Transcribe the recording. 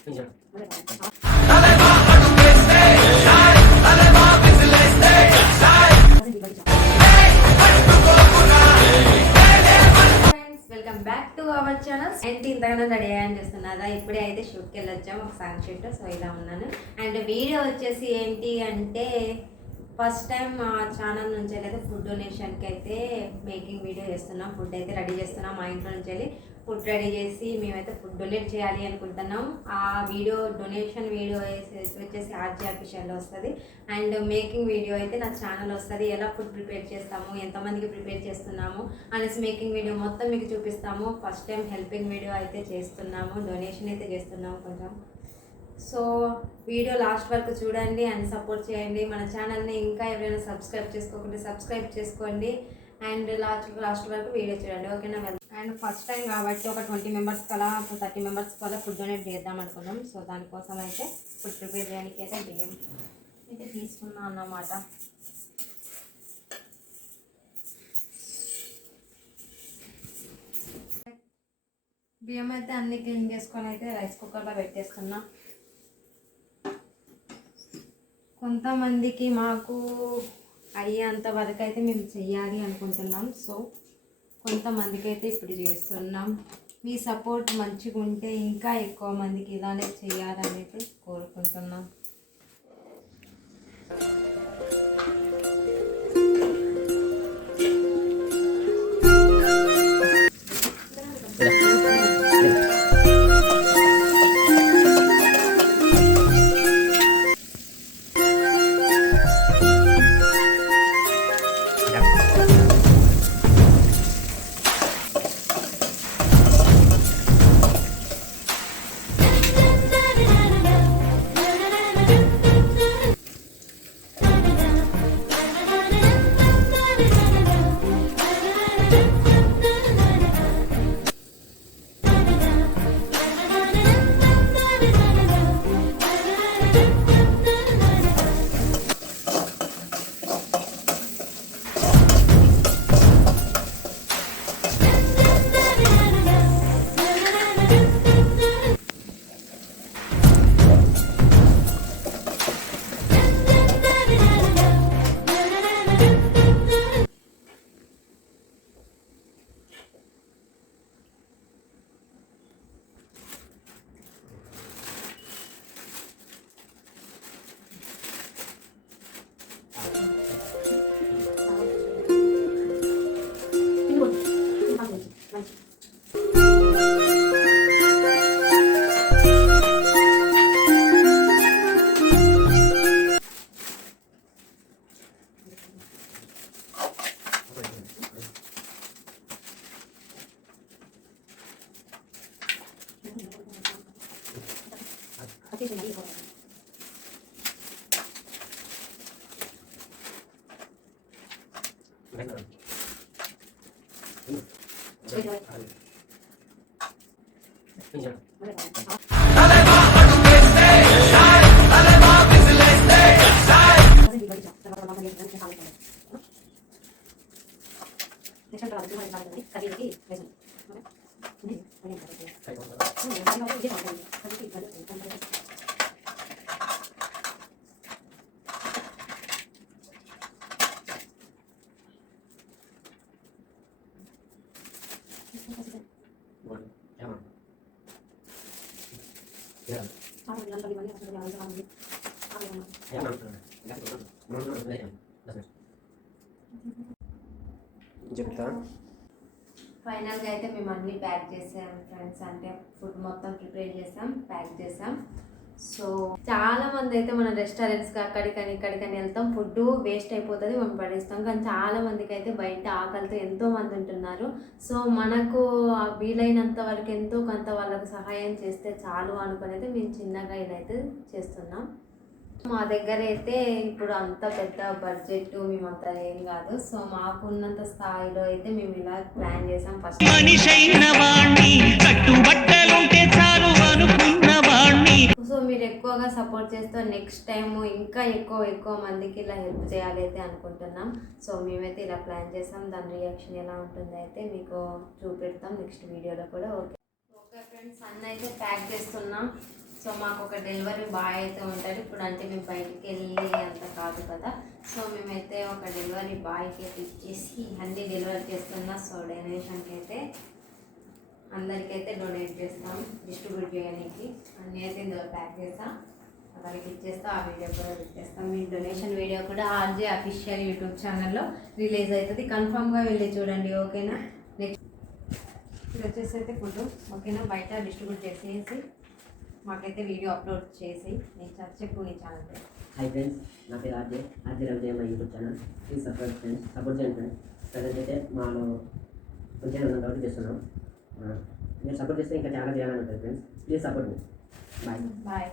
Welcome back to our channel. ఏంటి ఇంతగానో ready అయ్యాని చూస్తున్నారా? ఇప్పుడే అయితే షూట్కి వెళ్ళొచ్చాము, ఒక సాంగ్ షూట్. సో ఇలా ఉన్నాను. అండ్ వీడియో వచ్చేసి ఏంటి అంటే, ఫస్ట్ టైం మా ఛానల్ నుంచి అయితే ఫుడ్ డొనేషన్కి అయితే మేకింగ్ వీడియో చేస్తున్నాం. ఫుడ్ అయితే రెడీ చేస్తున్నాం. మా ఇంట్లో నుంచి వెళ్ళి ఫుడ్ రెడీ చేసి మేమైతే ఫుడ్ డొనేట్ చేయాలి అనుకుంటున్నాం. ఆ వీడియో డొనేషన్ వీడియో వచ్చేసి ఆర్జీ అఫీషియల్లో వస్తుంది. అండ్ మేకింగ్ వీడియో అయితే నా ఛానల్ వస్తుంది. ఎలా ఫుడ్ ప్రిపేర్ చేస్తాము, ఎంతమందికి ప్రిపేర్ చేస్తున్నాము అనేసి మేకింగ్ వీడియో మొత్తం మీకు చూపిస్తాము. ఫస్ట్ టైం హెల్పింగ్ వీడియో అయితే చేస్తున్నాము, డొనేషన్ అయితే చేస్తున్నాము కొంచెం. సో వీడియో లాస్ట్ వరకు చూడండి అండ్ సపోర్ట్ చేయండి. మన ఛానల్ని ఇంకా ఎవరైనా సబ్స్క్రైబ్ చేసుకోకుండా సబ్స్క్రైబ్ చేసుకోండి. అండ్ లాస్ట్ వరకు వీడియో చూడండి, ఓకేనా? అండ్ ఫస్ట్ టైం కాబట్టి ఒక 20 మెంబర్స్ కలా 30 మెంబర్స్ కలా ఫుడ్ డొనేట్ చేద్దాం అనుకున్నాం. సో దానికోసం అయితే ఫుడ్ ప్రిపేర్ చేయడానికి అయితే బియ్యం అయితే తీసుకున్నాం అన్నమాట. బియ్యం అయితే అన్ని క్లీన్ చేసుకొని అయితే రైస్ కుక్కర్లో పెట్టేస్తున్నా. కొంతమందికి మాకు అయ్యేంత వరకు అయితే మేము చెయ్యాలి అనుకుంటున్నాం. సో కొంతమందికి అయితే ఇప్పుడు చేస్తున్నాం. మీ సపోర్ట్ మంచిగా ఉంటే ఇంకా ఎక్కువ మందికి ఇలానే చేయాలని అయితే కోరుకుంటున్నాం. ఫైనల్గా అయితే మేము అన్నీ ప్యాక్ చేసాం ఫ్రెండ్స్. అంటే ఫుడ్ మొత్తం ప్రిపేర్ చేసాం, ప్యాక్ చేసాం. సో చాలా మంది అయితే మన రెస్టారెంట్స్కి అక్కడికని ఇక్కడికని వెళ్తాం, ఫుడ్ వేస్ట్ అయిపోతుంది, మనం పడేస్తాం. కానీ చాలా మందికి అయితే బయట ఆకలితో ఎంతో మంది ఉంటున్నారు. సో మనకు వీలైనంత వరకు ఎంతో కొంత వాళ్ళకు సహాయం చేస్తే చాలు అనుకుని అయితే మేము చిన్నగా ఇదైతే చేస్తున్నాం. మా దగ్గర అయితే ఇప్పుడు అంత పెద్ద బడ్జెట్ మేమంతా ఏం కాదు. సో మాకున్నంత స్థాయిలో అయితే మేము ఇలా ప్లాన్ చేసాం. ఫస్ట్ సో మీరు ఎక్కువగా సపోర్ట్ చేస్తే నెక్స్ట్ టైం ఇంకా ఎక్కువ మందికి ఇలా హెల్ప్ చేయాలి అయితే అనుకుంటున్నాం. సో మేమైతే ఇలా ప్లాన్ చేసాం. దాని రియాక్షన్ ఎలా ఉంటుంది అయితే మీకు చూపెడతాం నెక్స్ట్ వీడియోలో కూడా. ఓకే ఫ్రెండ్స్, అన్న అయితే ప్యాక్ చేస్తున్నాం. సో మాకు ఒక డెలివరీ బాయ్ అయితే ఉంటాడు. ఇప్పుడు అంటే మేము బయటికి వెళ్ళి అంత కాదు కదా. సో మేమైతే ఒక డెలివరీ బాయ్కి అయితే ఇచ్చేసి అన్నీ డెలివరీ చేస్తున్నా. సో డొనేషన్కి అయితే అందరికైతే డొనేట్ చేస్తాం, డిస్ట్రిబ్యూట్ చేయడానికి. అన్నీ అయితే ఇందులో ప్యాక్ చేస్తాం, అక్కడికి ఇచ్చేస్తా. ఆ వీడియో కూడా పెట్టేస్తాం. మీ డొనేషన్ వీడియో కూడా ఆర్జే అఫీషియల్ యూట్యూబ్ ఛానల్లో రిలీజ్ అవుతుంది. కన్ఫామ్గా వెళ్ళి చూడండి, ఓకేనా. నెక్స్ట్ ఇది వచ్చేసి అయితే ఫోటో, ఓకేనా. బయట డిస్ట్రిబ్యూట్ చేసేసి మాకైతే వీడియో అప్లోడ్ చేసి నేను చెప్పు నీ ఛానల్. హాయ్ ఫ్రెండ్స్, నా పేరు ఆర్జే రవిజయ, మా YouTube channel. Please support friends, support చేయండి ఫ్రెండ్స్. ప్రజెంట్ అయితే మాలో కొంచెం డౌట్ చేస్తున్నాం. మీరు సపోర్ట్ చేస్తే ఇంకా చాలా చేయాలని ఉంటుంది friends. Please support me. Bye.